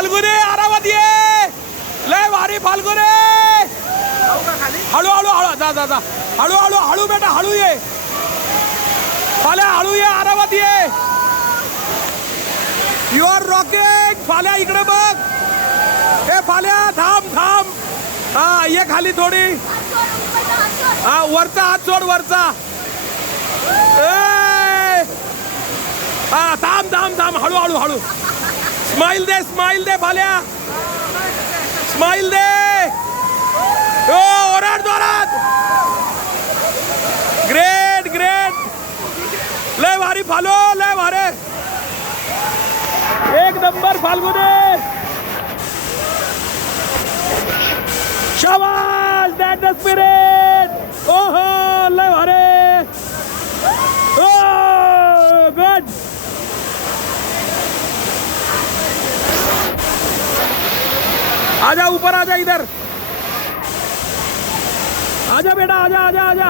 फाल्गुनी आरामात ये, लय भारी फाल्गुनी. हळू हळू हळू जा जा जा, हळू हळू हळू बेटा, हळू ये फाल्या, हळू ये, आरामात ये. You are rocking. फाल्या इकडे बघ. ए फाल्या थांब थांब. हा ये खाली थोडी. हा वरचा हात सोड, वरचा. हा थांब थांब थांब, हळू हळू हळू. स्माइल दे, स्माइल दे फाल्या, स्माइल दे. ओ ओरड जोरात. ग्रेट ग्रेट, लय भारी फालो, लय भारी, एक नंबर फाल्गुनी. शाबाश, दॅट द स्पिरिट. ओहो लय भारी. ओ गुड. आजा ऊपर, आजा इधर, आजा बेटा, आजा आजा आजा.